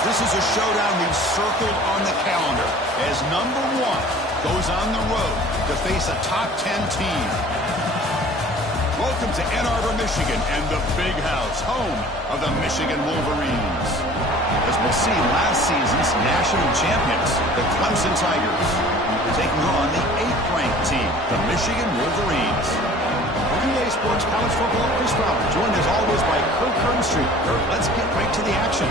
this is a showdown we've circled on the calendar as number 1 goes on the road to face a top 10 team. Welcome to Ann Arbor, Michigan, and the Big House, home of the Michigan Wolverines. As we'll see, last season's national champions, the Clemson Tigers, taking on the 8th-ranked team, the Michigan Wolverines. Relay Sports College Football, Chris Robert, joined as always by Kirk Kernstreet. Kirk, let's get right to the action.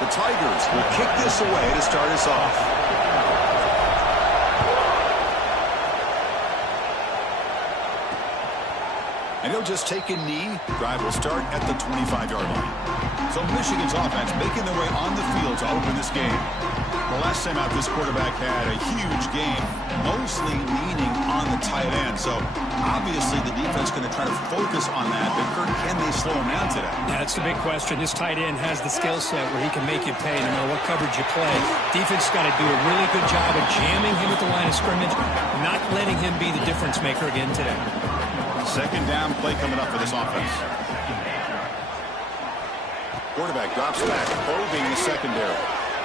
The Tigers will kick this away to start us off. And he'll just take a knee. Drive will start at the 25-yard line. So Michigan's offense making their way on the field to open this game. The last time out, this quarterback had a huge game, mostly leaning on the tight end. So obviously the defense is going to try to focus on that. But Kirk, can they slow him down today? Yeah, that's the big question. This tight end has the skill set where he can make you pay no matter what coverage you play. Defense has got to do a really good job of jamming him at the line of scrimmage, not letting him be the difference maker again today. Second down play coming up for this offense. Quarterback drops back, probing the secondary.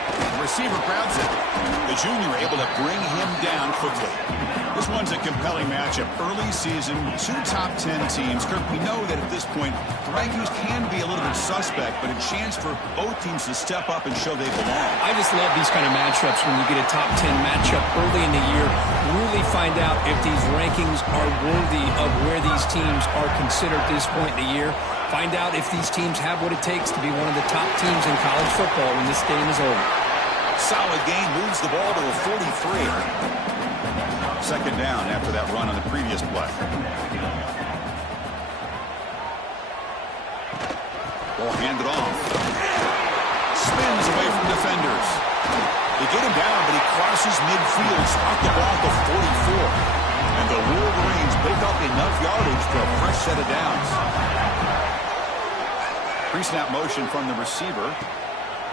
The receiver grabs it. The junior able to bring him down quickly. This one's a compelling matchup. Early season, 2 top 10 teams. Kirk, we know that at this point, the rankings can be a little bit suspect, but a chance for both teams to step up and show they belong. I just love these kind of matchups when you get a top 10 matchup early in the year. Really find out if these rankings are worthy of where these teams are considered at this point in the year. Find out if these teams have what it takes to be one of the top teams in college football when this game is over. Solid gain, moves the ball to a 43. Second down after that run on the previous play. Ball handed off. Spins away from defenders. They get him down, but he crosses midfield, struck the ball to 44. And the Wolverines pick up enough yardage for a fresh set of downs. Pre-snap motion from the receiver.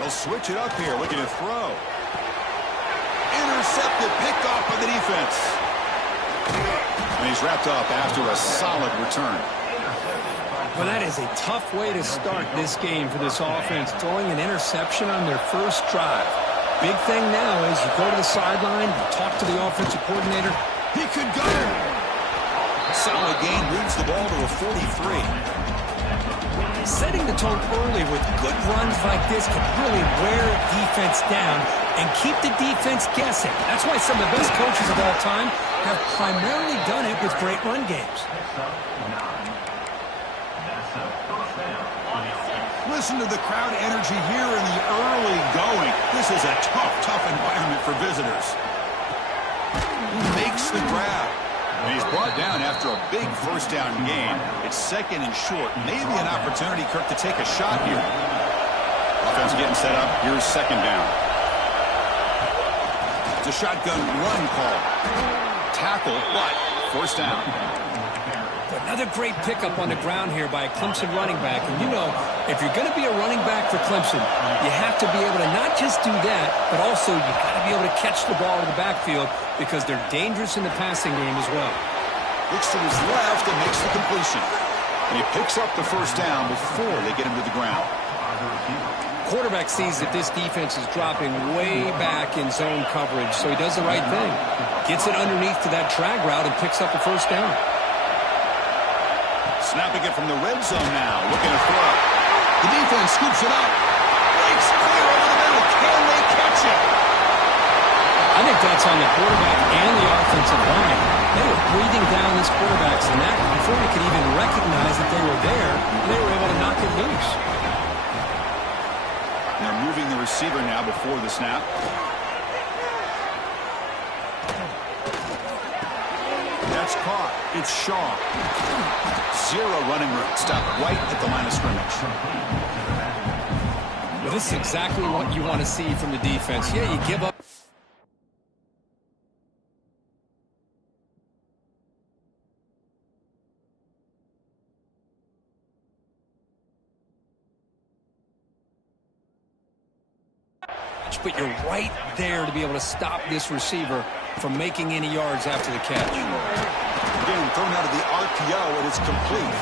They'll switch it up here, looking to throw. Intercepted, picked off by the defense. And he's wrapped up after a solid return. Well, that is a tough way to start this game for this offense, throwing an interception on their first drive. Big thing now is you go to the sideline, you talk to the offensive coordinator. He could go. Solid gain, moves the ball to a 43. Setting the tone early with good runs like this can really wear defense down and keep the defense guessing. That's why some of the best coaches of all time have primarily done it with great run games. Listen to the crowd energy here in the early going. This is a tough environment for visitors. He makes the grab. And he's brought down after a big first down gain. It's second and short. Maybe an opportunity, Kirk, to take a shot here. Offense getting set up. Here's second down. It's a shotgun run call. Tackle, but first down. Another great pickup on the ground here by a Clemson running back. And you know, if you're going to be a running back for Clemson, you have to be able to not just do that, but also you got to be able to catch the ball in the backfield because they're dangerous in the passing game as well. Looks to his left and makes the completion. And he picks up the first down before they get him to the ground. Quarterback sees that this defense is dropping way back in zone coverage, so he does the right thing. Gets it underneath to that drag route and picks up the first down. Snapping it from the red zone now. Looking to throw. The defense scoops it up. Breaks clear over the middle. Can they catch it? I think that's on the quarterback and the offensive line. They were breathing down this quarterback's neck before he could even recognize that they were there. They were able to knock it loose. They're moving the receiver now before the snap. That's caught. It's Shaw. Zero running room. Stop right at the line of scrimmage. Well, this is exactly what you want to see from the defense. Yeah, you give up. but you're right there to be able to stop this receiver from making any yards after the catch. Again, thrown out of the RPO, and it's complete.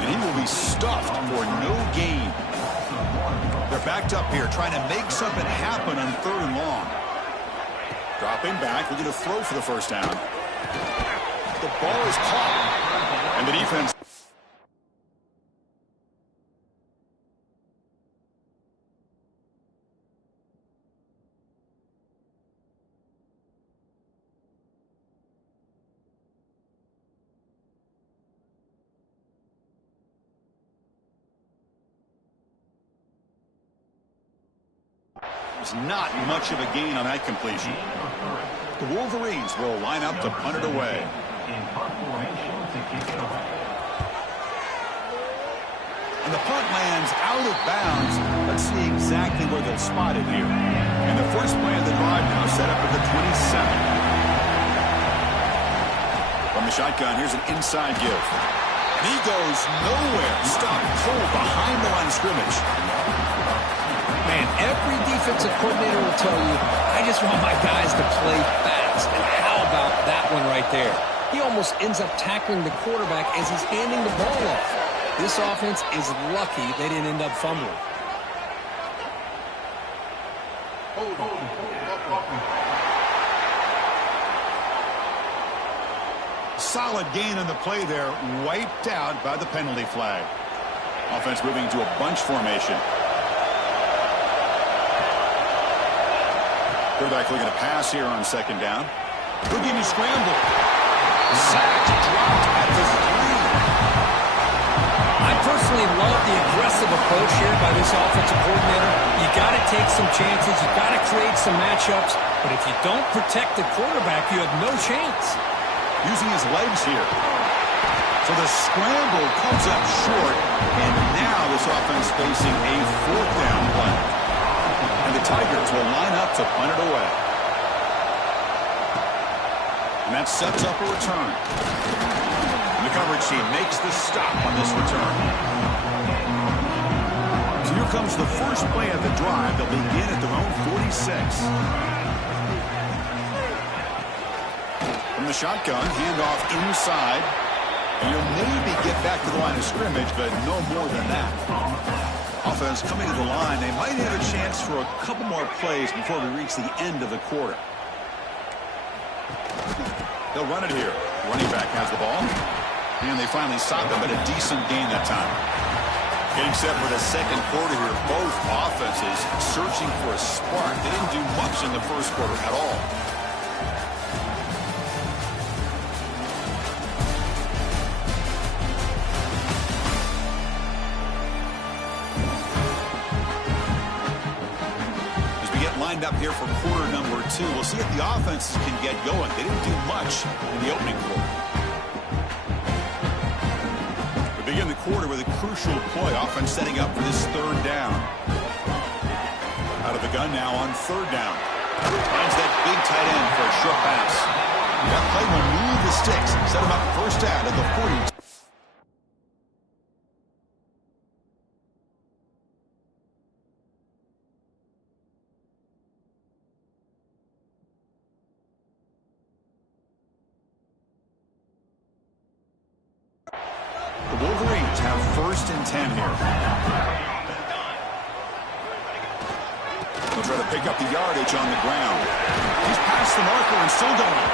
And he will be stuffed for no gain. They're backed up here, trying to make something happen on 3rd and long. Dropping back, we're going to throw for the first down. The ball is caught, and the defense. There's not much of a gain on that completion. The Wolverines will line up to punt it away. And the punt lands out of bounds. Let's see exactly where they'll spot it here. And the first play of the drive now set up at the 27. From the shotgun, here's an inside give. And he goes nowhere. Stopped cold behind the line of scrimmage. Man, every defensive coordinator will tell you, I just want my guys to play fast. And how about that one right there? He almost ends up tackling the quarterback as he's handing the ball off. This offense is lucky they didn't end up fumbling. Solid gain on the play there, wiped out by the penalty flag. Offense moving to a bunch formation. Quarterback looking to pass here on 2nd down. Houdini scramble. Sacked, dropped at the 3. I personally love the aggressive approach here by this offensive coordinator. You got to take some chances. You got to create some matchups. But if you don't protect the quarterback, you have no chance. Using his legs here. So the scramble comes up short. And now this offense facing a 4th down play. And the Tigers will line up to punt it away. And that sets up a return. And the coverage team makes the stop on this return. So here comes the first play of the drive. They'll begin at their own 46. From the shotgun, handoff inside. And you'll maybe get back to the line of scrimmage, but no more than that. Offense coming to the line. They might have a chance for a couple more plays before we reach the end of the quarter. They'll run it here. Running back has the ball. And they finally stop him, but a decent gain that time. Getting set for the second quarter here. Both offenses searching for a spark. They didn't do much in the first quarter at all. Lined up here for quarter number 2. We'll see if the offenses can get going. They didn't do much in the opening quarter. We begin the quarter with a crucial play. Offense setting up for this 3rd down. Out of the gun now on 3rd down. Finds that big tight end for a short pass. That play will move the sticks. Set him up 1st down at the 42. The Wolverines have 1st and 10 here. They'll try to pick up the yardage on the ground. He's past the marker and still going.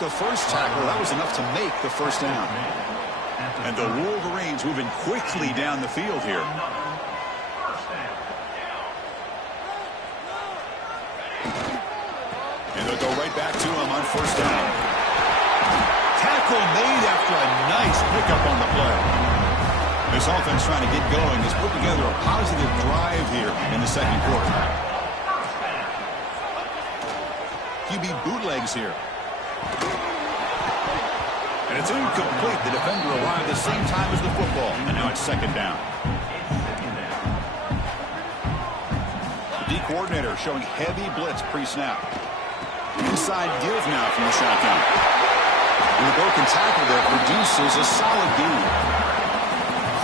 The first tackle, that was enough to make the 1st down. And the Wolverines moving quickly down the field here. And they'll go right back to him on 1st down. Tackle made after a nice pickup on the play. This offense trying to get going has put together a positive drive here in the second quarter. QB bootlegs here. And it's incomplete. The defender arrived the same time as the football. and now it's second down. The D coordinator showing heavy blitz pre-snap. Inside give now from the shotgun. And the broken tackle there produces a solid gain.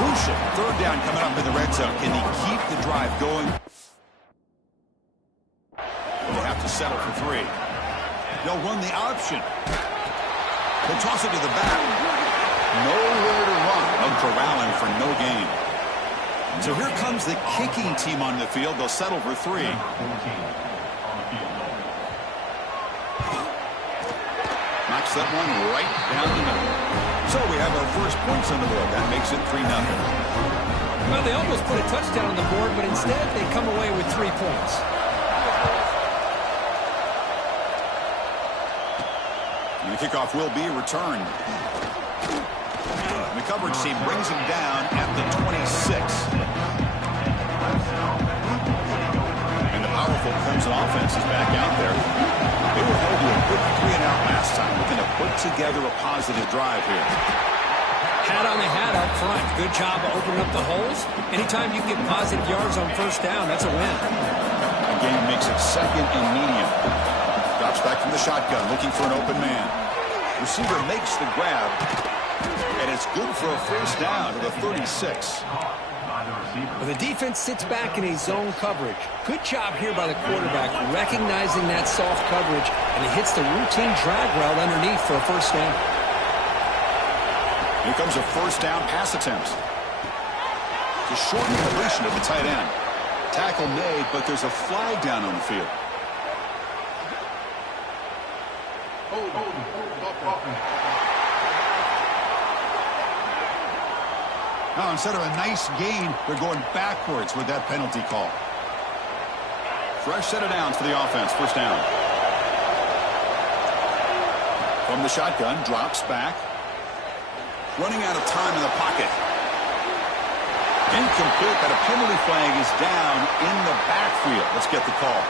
Crucial third down coming up in the red zone. Can he keep the drive going? They have to settle for 3. They'll run the option. They'll toss it to the back. Nowhere to run. Corralling for no gain. So here comes the kicking team on the field. They'll settle for 3. Knocks that one right down the middle. So we have our first points on the board. That makes it 3-0. Well, they almost put a touchdown on the board, but instead they come away with 3 points. And the kickoff will be returned. The coverage team brings him down at the 26. And the powerful Clemson offense is back out there. They were held to a quick 3-and-out last time, looking to put together a positive drive here. Hat on the hat up front. Good job of opening up the holes. Anytime you can get positive yards on first down, that's a win. The game makes it second and medium. Drops back from the shotgun, looking for an open man. Receiver makes the grab, and it's good for a first down to the 36. Well, the defense sits back in a zone coverage. Good job here by the quarterback, recognizing that soft coverage, and he hits the routine drag route underneath for a first down. Here comes a first down pass attempt. It's a short completion of the tight end. Tackle made, but there's a flag down on the field. Now, instead of a nice gain, they're going backwards with that penalty call. Fresh set of downs for the offense. First down. From the shotgun, drops back. Running out of time in the pocket. Incomplete, but a penalty flag is down in the backfield. Let's get the call.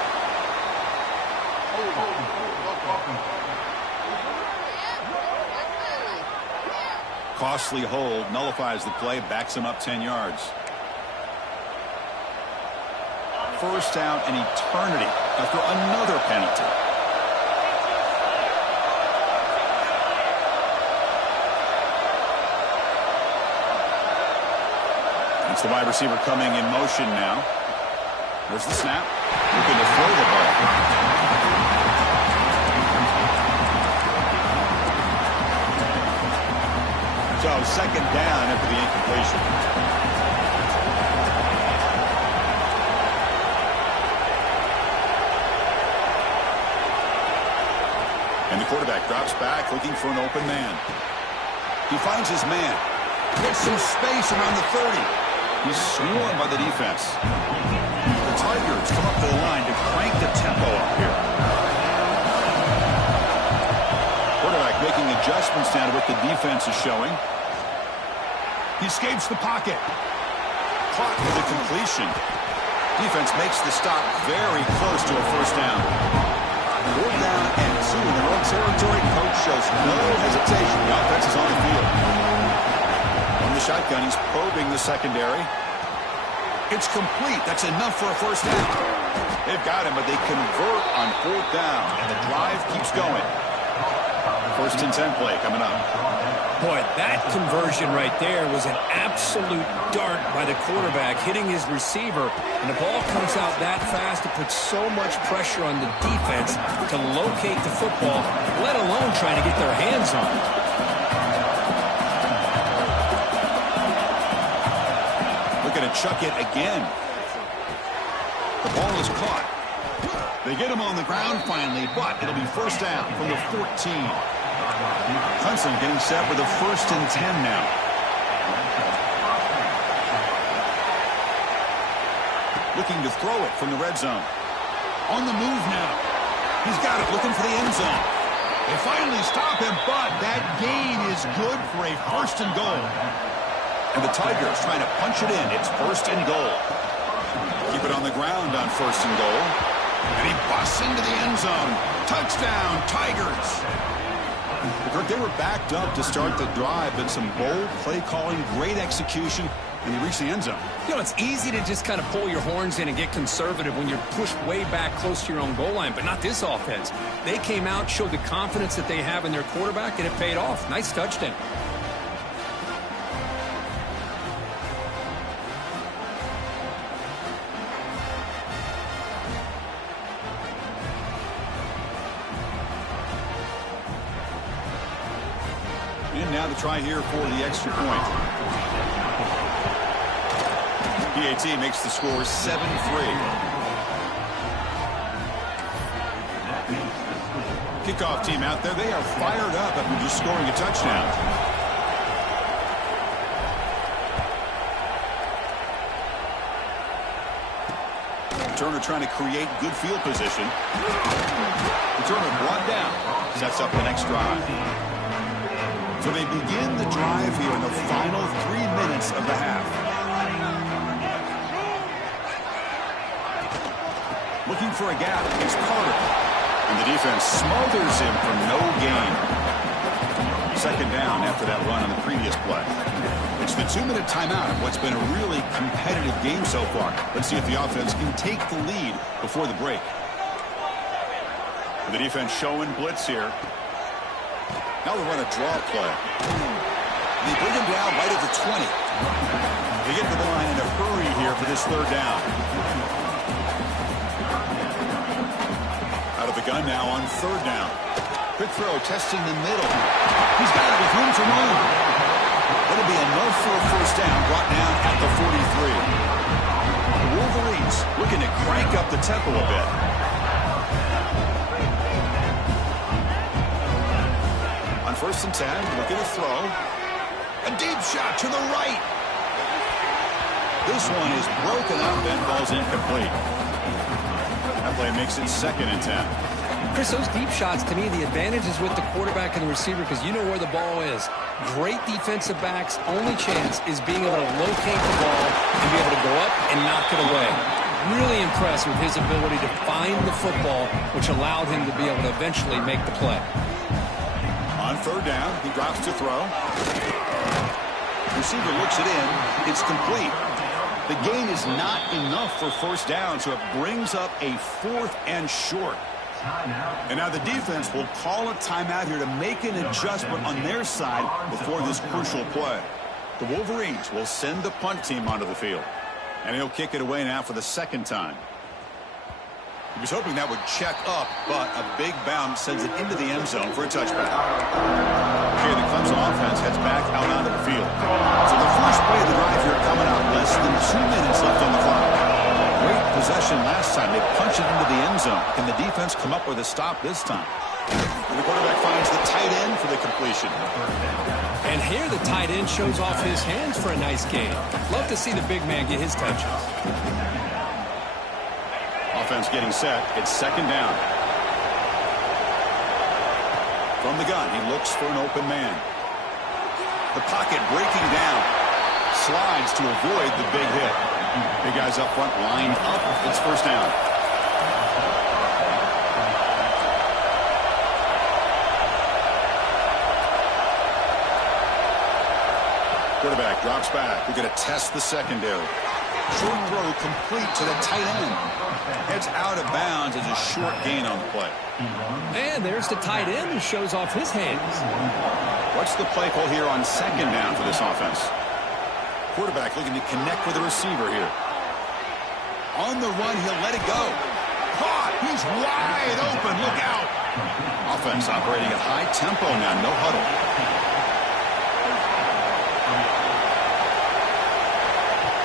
Costly hold, nullifies the play, backs him up 10 yards. First down an eternity after another penalty. It's the wide receiver coming in motion now. There's the snap. Looking to throw the ball. So second down after the incompletion. And the quarterback drops back looking for an open man. He finds his man. Gets some space around the 30. He's swarmed by the defense. The Tigers come up to the line to crank the tempo up here. Quarterback making adjustments now to what the defense is showing. He escapes the pocket. Caught with a completion. Defense makes the stop very close to a first down. 4th down and 2 in their own territory. Coach shows no hesitation. The offense is on the field. From the shotgun, he's probing the secondary. It's complete. That's enough for a first down. They've got him, but they convert on 4th down, and the drive keeps going. First and 10 play coming up. Boy, that conversion right there was an absolute dart by the quarterback, hitting his receiver, and the ball comes out that fast. It puts so much pressure on the defense to locate the football, let alone trying to get their hands on it. Looking to chuck it again. The ball is caught. They get him on the ground finally, but it'll be first down from the 14. Clemson getting set with a 1st and 10 now. Looking to throw it from the red zone. On the move now. He's got it, looking for the end zone. They finally stop him, but that gain is good for a 1st and goal. And the Tigers trying to punch it in. It's 1st and goal. Keep it on the ground on 1st and goal. And he busts into the end zone. Touchdown, Tigers. Kirk, they were backed up to start the drive, but some bold play calling, great execution, and they reached the end zone. You know, it's easy to just kind of pull your horns in and get conservative when you're pushed way back close to your own goal line, but not this offense. They came out, showed the confidence that they have in their quarterback, and it paid off. Nice touchdown. And now the try here for the extra point. PAT makes the score 7-3. Kickoff team out there. They are fired up after just scoring a touchdown. Turner trying to create good field position. Turner brought down. Sets up the next drive. So they begin the drive here in the final 3 minutes of the half. Looking for a gap is Carter. And the defense smothers him for no gain. Second down after that run on the previous play. It's the 2-minute timeout of what's been a really competitive game so far. Let's see if the offense can take the lead before the break. The defense showing blitz here. Now they run a draw play. They bring him down right at the 20. They get to the line in a hurry here for this third down. Out of the gun now on third down. Quick throw, testing the middle. He's got it with room to run. That'll be enough for a first down, brought down at the 43. The Wolverines looking to crank up the tempo a bit. On 1st and 10, looking to throw. A deep shot to the right. This one is broken up and ball's incomplete. That play makes it 2nd and 10. Chris, those deep shots, to me, the advantage is with the quarterback and the receiver because you know where the ball is. Great defensive backs, only chance is being able to locate the ball and be able to go up and knock it away. Really impressed with his ability to find the football, which allowed him to be able to eventually make the play. On third down, he drops to throw. Receiver looks it in. It's complete. The gain is not enough for first down, so it brings up a 4th and short. And now the defense will call a timeout here to make an adjustment on their side before this crucial play. The Wolverines will send the punt team onto the field. And he'll kick it away now for the 2nd time. He was hoping that would check up, but a big bounce sends it into the end zone for a touchback. Here, the Clemson offense heads back out onto the field. So the first play of the drive here coming up, less than 2 minutes left on the clock. Great possession last time. They punch it into the end zone. Can the defense come up with a stop this time? And the quarterback finds the tight end for the completion. And here the tight end shows off his hands for a nice gain. Love to see the big man get his touches. Offense getting set. It's 2nd down. From the gun, he looks for an open man. The pocket breaking down. Slides to avoid the big hit. Big guys up front lined up. It's first down. Quarterback drops back. We're going to test the secondary. Short throw complete to the tight end. Heads out of bounds as a short gain on the play. And there's the tight end who shows off his hands. What's the play call here on 2nd down for this offense? Quarterback looking to connect with the receiver here. On the run, he'll let it go. Caught! He's wide open. Look out! Offense operating at high tempo now. No huddle.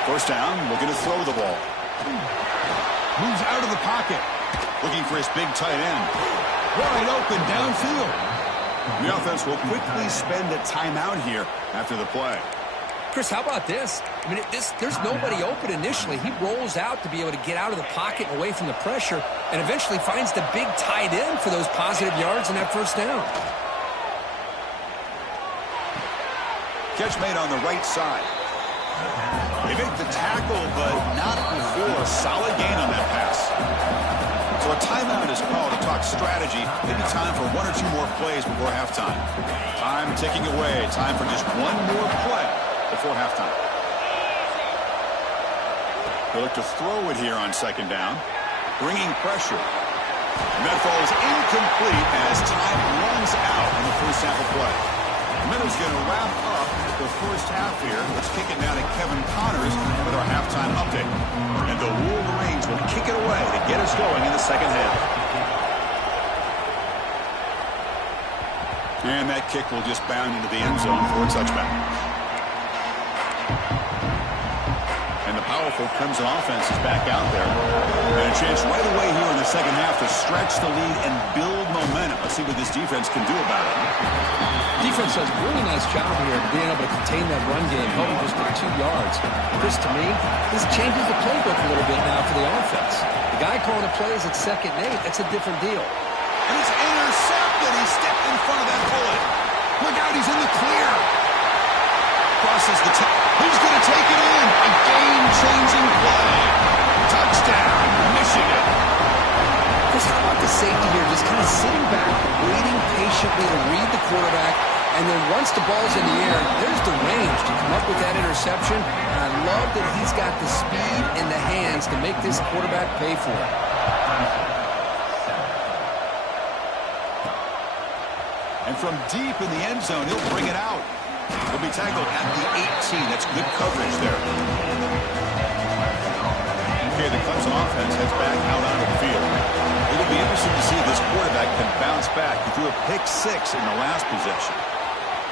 First down, looking to throw the ball. Moves out of the pocket. Looking for his big tight end. Wide open downfield. The offense will quickly spend a timeout here after the play. Chris, how about this? I mean, there's nobody open initially. He rolls out to be able to get out of the pocket and away from the pressure and eventually finds the big tight end for those positive yards in that first down. Catch made on the right side. They make the tackle, but not before a solid gain on that pass. So So a timeout is called to talk strategy. Maybe time for 1 or 2 more plays before halftime. Time ticking away. Time for just 1 more play before halftime. They'll look to throw it here on 2nd down. Bringing pressure. And that falls incomplete as time runs out in the first half of play. Miller's going to wrap up the first half here. Let's kick it now to Kevin Connors with our halftime update. And the Wolverines will kick it away to get us going in the second half. And that kick will just bound into the end zone for a touchback. And the powerful Clemson offense is back out there. And a chance right away here in the second half to stretch the lead and build momentum. Let's see what this defense can do about it. Defense does a really nice job here of being able to contain that run game, held him just for 2 yards. This, to me, this changes the playbook a little bit now for the offense. The guy calling the plays at 2nd and 8, that's a different deal. And it's intercepted. He stepped in front of that bullet. Look out, he's in the clear. Crosses the who's going to take it in? A game-changing play. Touchdown, Michigan. Chris, how about the safety here, just kind of sitting back, waiting patiently to read the quarterback, and then once the ball's in the air, there's the range to come up with that interception. And I love that he's got the speed and the hands to make this quarterback pay for it. And from deep in the end zone, he'll bring it out. He'll be tackled at the 18. That's good coverage there. Okay, the Clemson offense heads back out onto the field. It'll be interesting to see if this quarterback can bounce back. He threw a pick 6 in the last possession.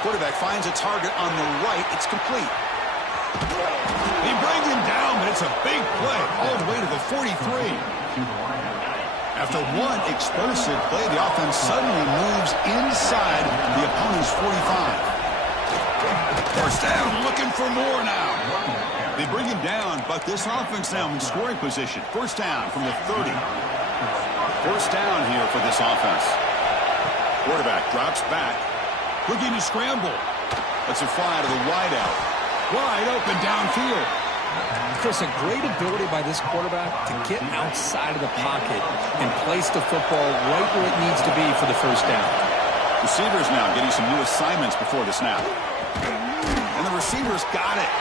Quarterback finds a target on the right. It's complete. He brings him down, but it's a big play all the way to the 43. After one explosive play, the offense suddenly moves inside the opponent's 45. First down, looking for more now. They bring him down, but this offense now in scoring position. First down from the 30. First down here for this offense. Quarterback drops back. Looking to scramble. Lets it fly to the wideout. Wide open downfield. Chris, a great ability by this quarterback to get outside of the pocket and place the football right where it needs to be for the first down. Receivers now getting some new assignments before the snap. And the receivers got it.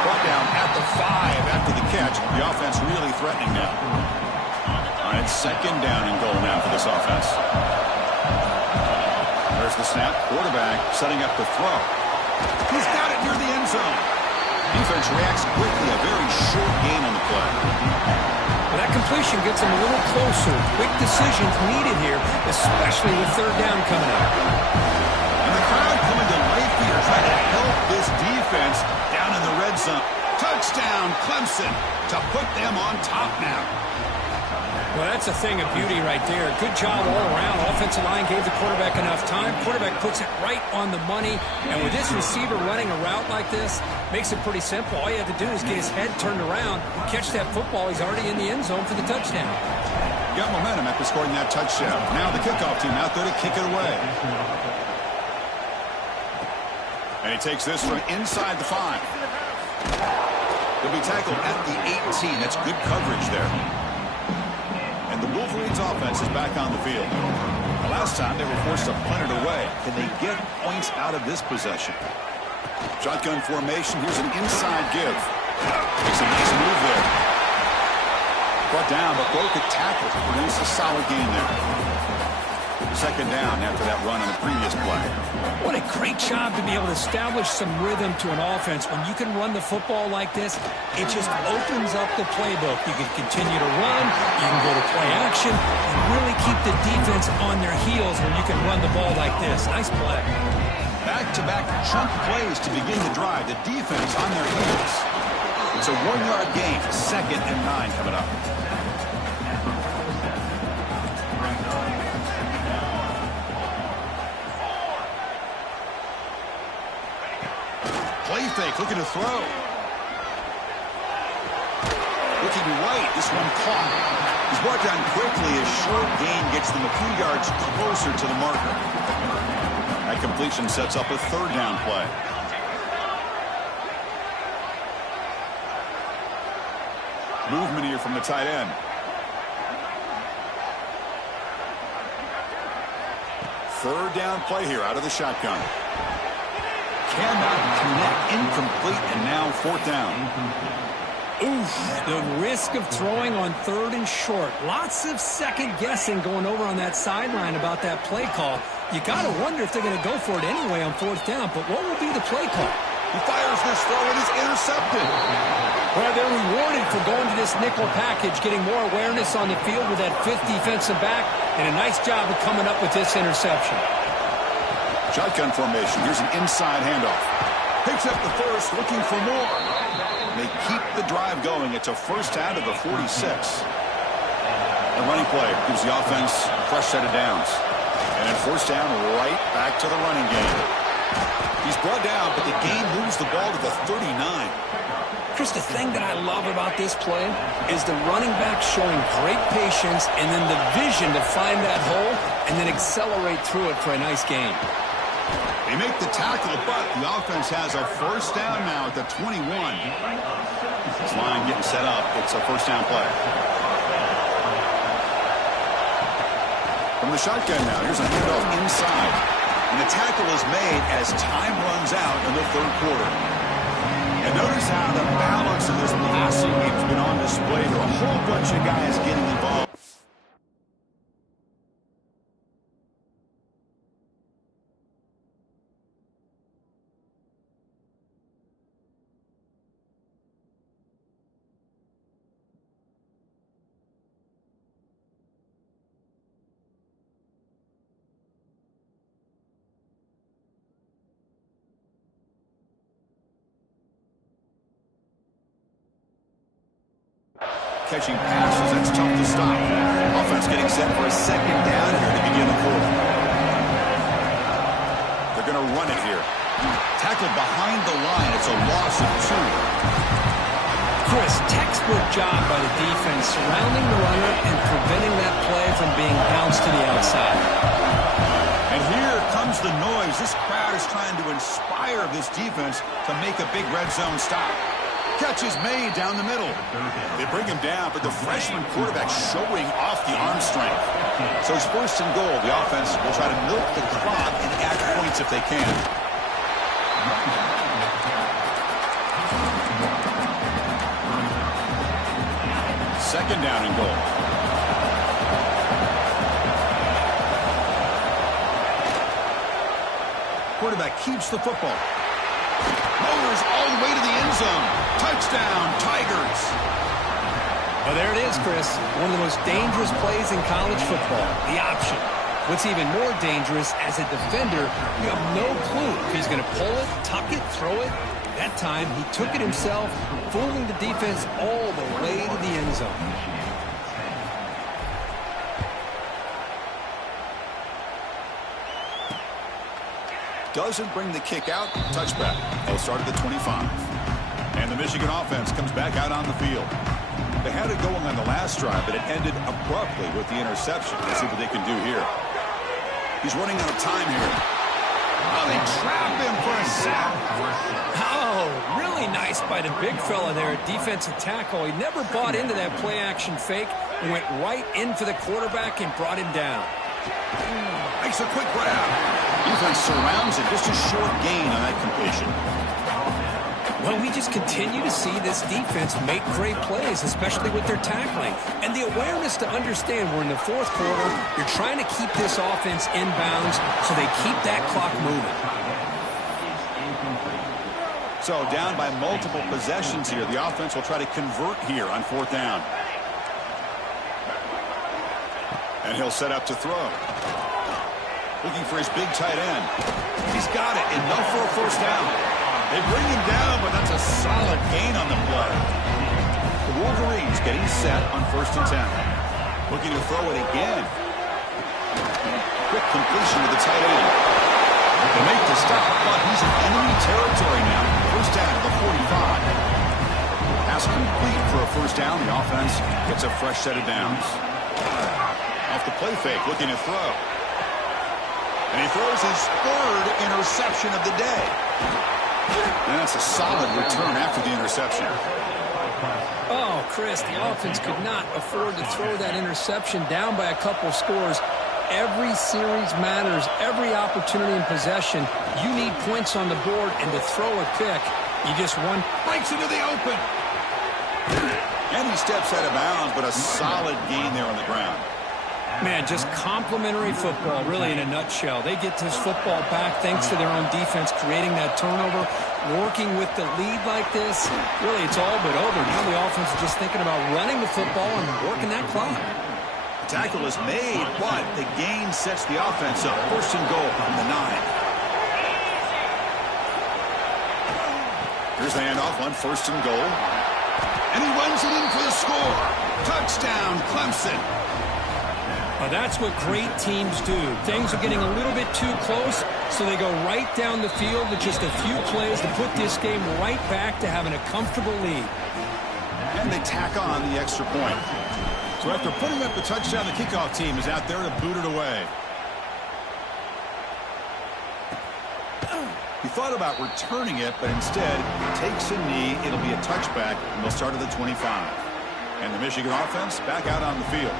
Brought down at the 5 after the catch. The offense really threatening now. All right, 2nd down and goal now for this offense. There's the snap. Quarterback setting up the throw. He's got it near the end zone. Defense reacts quickly. A very short gain on the play. Well, that completion gets him a little closer. Quick decisions needed here, especially with 3rd down coming up. And the crowd coming to right field trying to help this defense down in the red zone. Touchdown, Clemson, to put them on top now. Well, that's a thing of beauty right there. Good job all around. Offensive line gave the quarterback enough time. Quarterback puts it right on the money. And with this receiver running a route like this, makes it pretty simple. All you have to do is get his head turned around, catch that football. He's already in the end zone for the touchdown. Got momentum after scoring that touchdown. Now the kickoff team out there to kick it away. And he takes this from inside the 5. He'll be tackled at the 18. That's good coverage there. And the Wolverines offense is back on the field. The last time they were forced to punt it away. Can they get points out of this possession? Shotgun formation. Here's an inside give. Makes a nice move there. Brought down, but broke a tackle. Produced a solid gain there. 2nd down after that run on the previous play. What a great job to be able to establish some rhythm to an offense. When you can run the football like this, it just opens up the playbook. You can continue to run, you can go to play action, and really keep the defense on their heels when you can run the ball like this. Nice play. Back-to-back chunk plays to begin the drive. The defense on their heels. It's a 1-yard gain. 2nd and 9 coming up. Play fake, looking to throw. Looking right, this one caught. He's brought down quickly. A short gain gets them a few yards closer to the marker. That completion sets up a 3rd down play. Movement here from the tight end. third down play here out of the shotgun. Cannot connect, incomplete, and now fourth down. Oof, the risk of throwing on third and short. Lots of second guessing going over on that sideline about that play call. You got to wonder if they're going to go for it anyway on fourth down, but what will be the play call? He fires this throw and is intercepted. Well, they're rewarded for going to this nickel package, getting more awareness on the field with that fifth defensive back, and a nice job of coming up with this interception. Shotgun formation. Here's an inside handoff. Picks up the first, looking for more. They keep the drive going. It's a first out of the 46. A running play gives the offense a fresh set of downs. And then first down, right back to the running game. He's brought down, but the game moves the ball to the 39. Chris, the thing that I love about this play is the running back showing great patience and then the vision to find that hole and then accelerate through it for a nice gain. They make the tackle, but the offense has a first down now at the 21. This line getting set up. It's a first down play. From the shotgun now, here's a handoff inside. And the tackle is made as time runs out in the third quarter. And notice how the balance of this passing game has been on display. There are a whole bunch of guys getting involved. Catching passes, that's tough to stop. Offense getting set for a second down here to begin the quarter. They're going to run it here. Tackled behind the line. It's a loss of 2. Chris, textbook job by the defense surrounding the runner and preventing that play from being bounced to the outside. And here comes the noise. This crowd is trying to inspire this defense to make a big red zone stop. Catch is made down the middle. They bring him down, but the freshman quarterback showing off the arm strength. So it's first and goal. The offense will try to milk the clock and add points if they can. Second down and goal. Quarterback keeps the football. Motors all the way to the end zone. Touchdown, Tigers. Well, there it is, Chris. One of the most dangerous plays in college football, the option. What's even more dangerous, as a defender, you have no clue if he's going to pull it, tuck it, throw it. That time, he took it himself, fooling the defense all the way to the end zone. Doesn't bring the kick out. Touchback. They'll start at the 25. And the Michigan offense comes back out on the field. They had it going on the last drive, but it ended abruptly with the interception. Let's see what they can do here. He's running out of time here. Oh, they trap him for a sack. Oh, really nice by the big fella there at defensive tackle. He never bought into that play-action fake and went right in for the quarterback and brought him down. Makes a quick grab. Defense surrounds it. Just a short gain on that completion. Well, we just continue to see this defense make great plays, especially with their tackling. And the awareness to understand we're in the fourth quarter, you're trying to keep this offense in bounds so they keep that clock moving. So down by multiple possessions here. The offense will try to convert here on fourth down. And he'll set up to throw. Looking for his big tight end. He's got it. Enough for a first down. They bring him down, but that's a solid gain on the play. The Wolverines getting set on first and 10. Looking to throw it again. Quick completion to the tight end. They make the stop, but he's in enemy territory now. First down to the 45. Pass complete for a first down. The offense gets a fresh set of downs. Off the play fake, looking to throw. And he throws his third interception of the day. And that's a solid return after the interception. Oh, Chris, the offense could not afford to throw that interception down by a couple scores. Every series matters. Every opportunity in possession. You need points on the board, and to throw a pick, you just won. Breaks into the open. And he steps out of bounds, but a solid gain there on the ground. Man, just complimentary football, really, in a nutshell. They get this football back thanks to their own defense, creating that turnover, working with the lead like this. Really, it's all but over. Now the offense is just thinking about running the football and working that clock. Tackle is made, but the gain sets the offense up. First and goal from the 9. Here's the handoff on first and goal. And he runs it in for the score. Touchdown, Clemson. That's what great teams do. Things are getting a little bit too close, so they go right down the field with just a few plays to put this game right back to having a comfortable lead. And they tack on the extra point. So after putting up the touchdown, the kickoff team is out there to boot it away. He thought about returning it, but instead takes a knee. It'll be a touchback, and they'll start at the 25. And the Michigan offense back out on the field.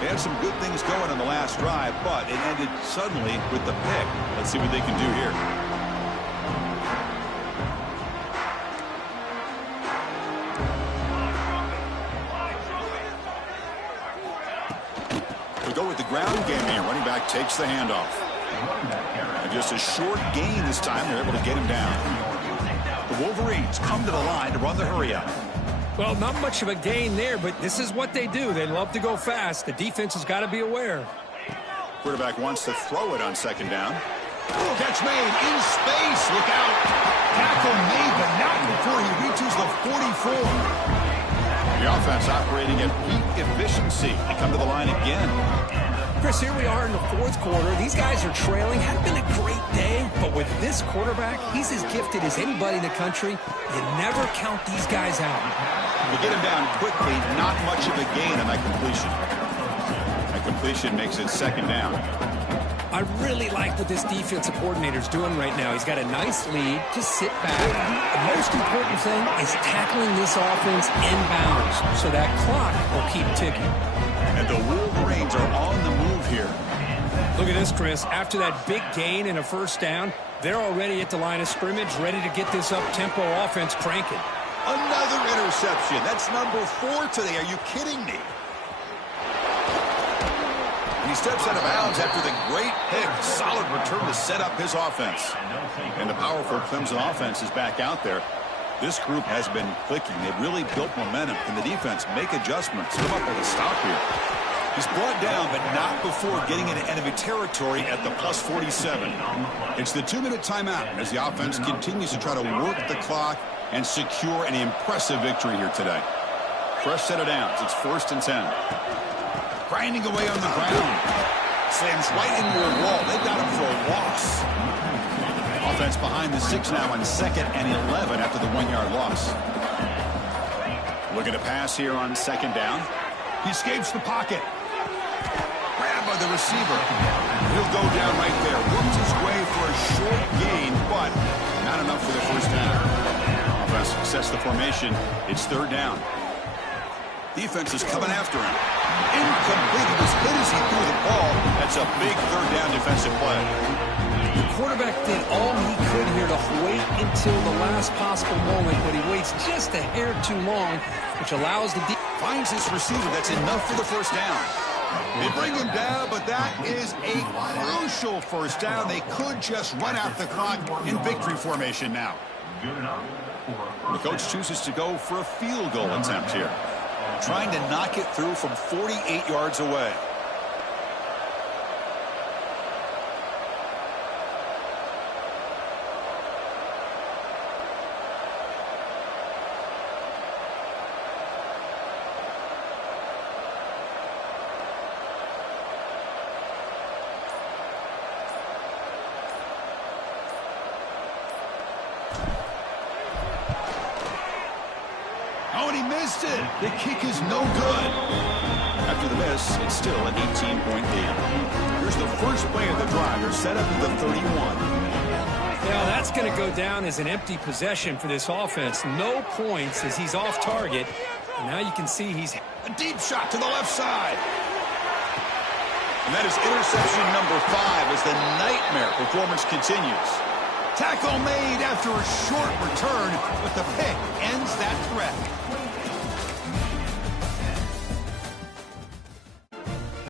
They had some good things going on the last drive, but it ended suddenly with the pick. Let's see what they can do here. We go with the ground game here. Running back takes the handoff. And just a short gain this time. They're able to get him down. The Wolverines come to the line to run the hurry up. Well, not much of a gain there, but this is what they do. They love to go fast. The defense has got to be aware. Quarterback wants to throw it on second down. Catch made in space. Look out. Tackle made, but not before he reaches the 44. The offense operating at peak efficiency. They come to the line again. Chris, here we are in the fourth quarter. These guys are trailing. Hadn't been a great day, but with this quarterback, he's as gifted as anybody in the country. You never count these guys out. You get him down quickly, not much of a gain on that completion. That completion makes it second down. I really like what this defensive coordinator's doing right now. He's got a nice lead. Just sit back. The most important thing is tackling this offense inbounds so that clock will keep ticking. And the Wolverines are on the move here. Look at this, Chris. After that big gain and a first down, they're already at the line of scrimmage, ready to get this up-tempo offense cranking. Another interception. That's number 4 today. Are you kidding me? And he steps out of bounds after the great pick. Solid return to set up his offense. And the powerful Clemson offense is back out there. This group has been clicking. They've really built momentum. Can the defense make adjustments? Come up with a stop here. He's brought down, but not before getting into enemy territory at the plus 47. It's the 2-minute timeout as the offense continues to try to work the clock and secure an impressive victory here today. Fresh set of downs. It's 1st and 10. Grinding away on the ground. Slams right into a wall. They got him for a loss. Offense behind the 6 now on 2nd and 11 after the 1-yard loss. Looking to pass here on 2nd down. He escapes the pocket. Grabbed by the receiver. He'll go down right there. Works his way for a short gain, but not enough for the first down. Offense sets the formation. It's 3rd down. Defense is coming after him. Incomplete. He was hit as he threw the ball. That's a big 3rd down defensive play. The quarterback did all he could here to wait until the last possible moment, but he waits just a hair too long, which allows the defense. Finds his receiver. That's enough for the first down. They bring him down, but that is a crucial first down. They could just run out the clock in victory formation now. The coach chooses to go for a field goal attempt here, trying to knock it through from 48 yards away. Oh, and he missed it. The kick is no good. After the miss, it's still an 18-point lead. Here's the first play of the drive. They're set up at the 31. Now, that's going to go down as an empty possession for this offense. No points as he's off target. And now you can see he's... A deep shot to the left side. And that is interception number 5 as the nightmare performance continues. Tackle made after a short return, but the pick ends that threat.